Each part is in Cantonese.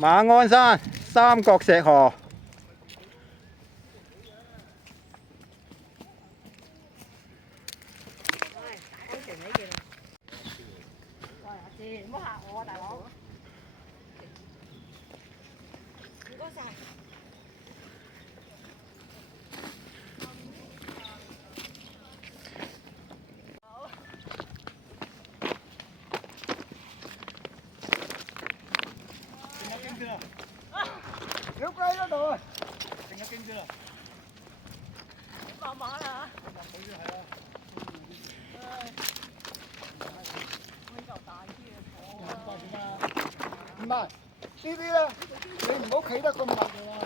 馬鞍山三角石河。安全起見。喂，阿志，唔好嚇我啊，大佬。唔該晒。小龜嗰度啊！成日經啫啦，慢慢啦好啲係啦。呢嚿大啲嘅唔係呢啲咧，你唔好企得咁密，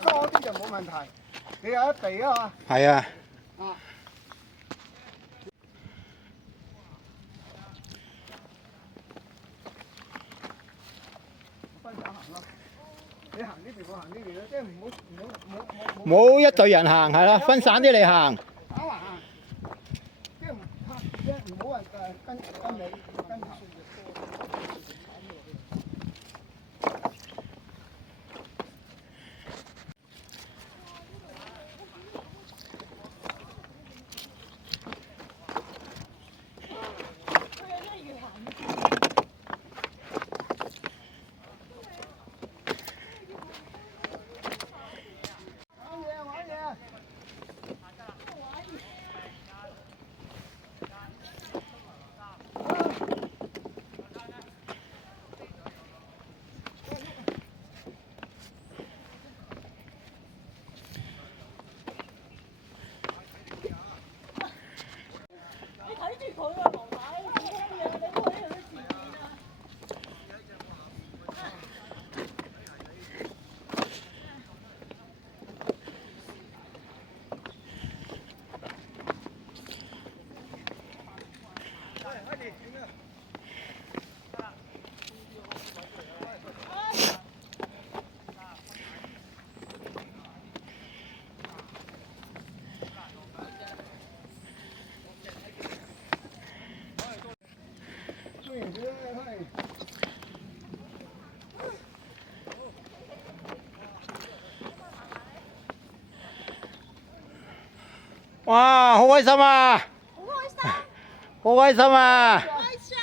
疏啲就冇問題。你有得避啊嘛。係啊。啊。分散行咯。你行呢邊，我行呢邊咯，即係唔好冇一隊人行係啦，分散啲嚟行。打橫行，即係唔拍，即係唔好話跟你跟頭。哇！好開心啊！好開心！好開心啊！開心！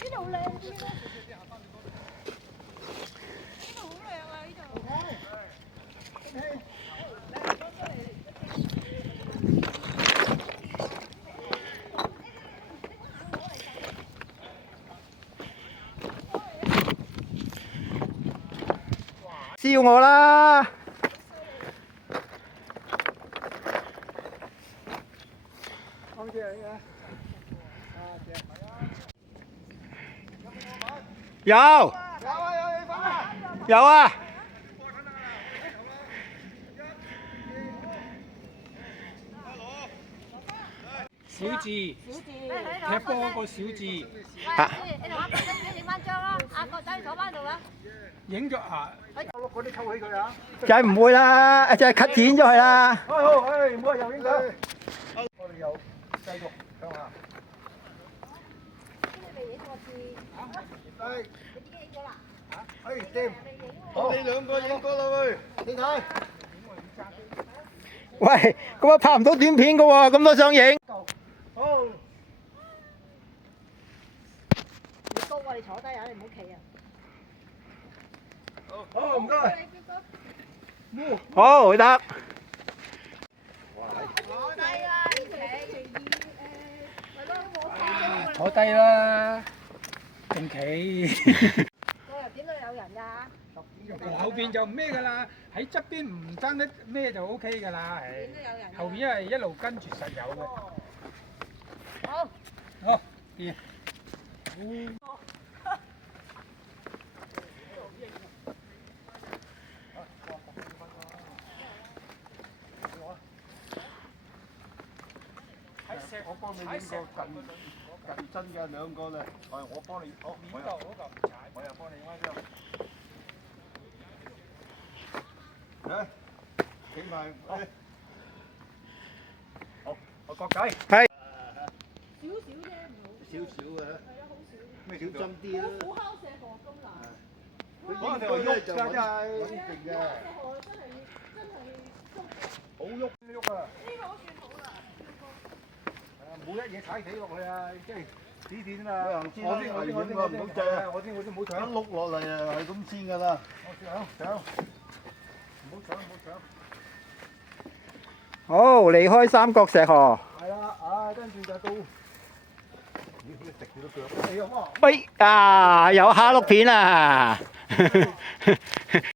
呢度好靚啲咯！呢度好靚啊！呢度。燒我啦！放住你啊！有有啊有你份啊！有啊！小字，踢波嗰個小字，你同阿國仔影翻張啦，阿國仔坐翻度啦。影咗啊！碌嗰啲抽起佢啊！梗係唔會啦，就係 cut 剪咗佢啦。好，唔好話又影佢。我哋又繼續向下。你未影過字？係。你自己影咗啦？掂。好，你兩個影過啦喂。你睇。喂，咁啊拍唔到短片噶喎，咁多相影。好。你高啊！你坐低啊！你唔好企啊！好，唔該。好，得。坐低啦，企。坐低啦，定企。我又點都有人㗎？後邊就咩㗎啦，喺側邊唔爭得咩就 O K 㗎啦，係。點都有人。後邊因為一路跟住實有嘅。好。好，掂。我幫你影個近真嘅兩個咧，我幫你，我又幫你影一張。嚟，企埋，好，我講。角仔。係少少啫，唔好。少少嘅，係啊，好少。咩小針啲啦。虎烤石河咁難。佢可能你話喐㗎真係。穩定嘅。石河真係捉。好喐喐啊！呢個算好啦。冇一嘢踩死落去啊！即係指點啊！我先唔好制啊！我先唔好一搶，碌落嚟啊，係咁先㗎啦。搶，唔好搶。好，離開三角石河。係啦，跟住就到。咦？食住個腳，哎呀哇！喂啊，有蝦碌片啊！